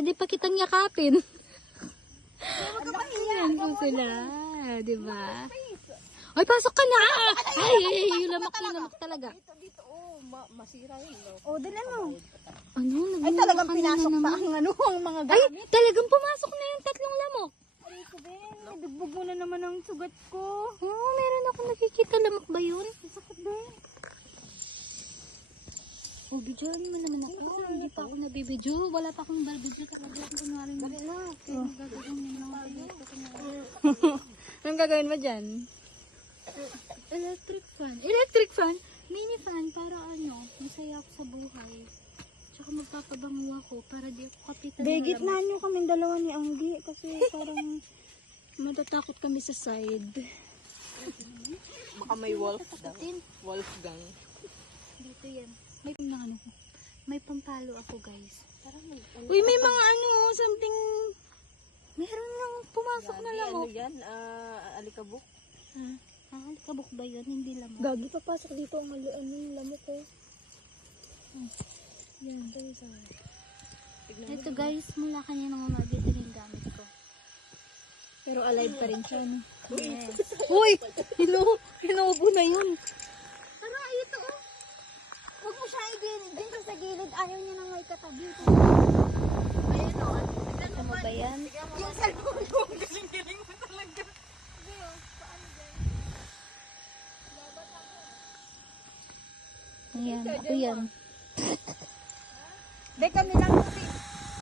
pwede pa kitang yakapin. Ayan po sila, di ba? Ay, pasok ka na! Ay, yung lamak talaga. Dito, masira yun. O, dala mo. Ano? Ay, talagang pinasok pa ang mga Ay, gamit. talagang pumasok na yung tatlong lamok. Ay, ko din. Nadugbog mo na naman ang sugat ko. Oo, meron akong nakikita. Lamok ba yun? Sakit din. Oh, videoan mo naman ako. Hindi pa ako nabibidyo. Wala pa akong barbidyo. Talaga akong kunwari na. Kaya magagawin niya naman kayo. Anong gagawin mo dyan? Electric fan. Electric fan? Mini fan para ano, masaya ako sa buhay. Tsaka magpapabango ako para di ako kapitan. Begit na nyo kaming dalawa ni Anggi kasi parang matatakot kami sa side. Baka may wolf daw. Wolfgang. Dito yan. May ano ko. May pampalo ako, guys. Uy, may mga ano, something... Meron nang pumasok na lamok. Ano yan? Alikabok? Kabuk ba yun? Hindi lamok. Gagi, papasok dito ang yung lamok ko. Yan. Ito guys, mula kanina mga dito yung gamit ko. Pero alive pa rin siya. No? Yes. Uy! Hinuubo na yun. Ano, ay ito oh. Huwag mo siya igilid. Dito sa gilid, ayaw niya nang may katabi. Ayan o. Ito mo ba yan? Yung cellphone ko, galing-galing mo talaga. Ayan, ako yan. Dek, kami lang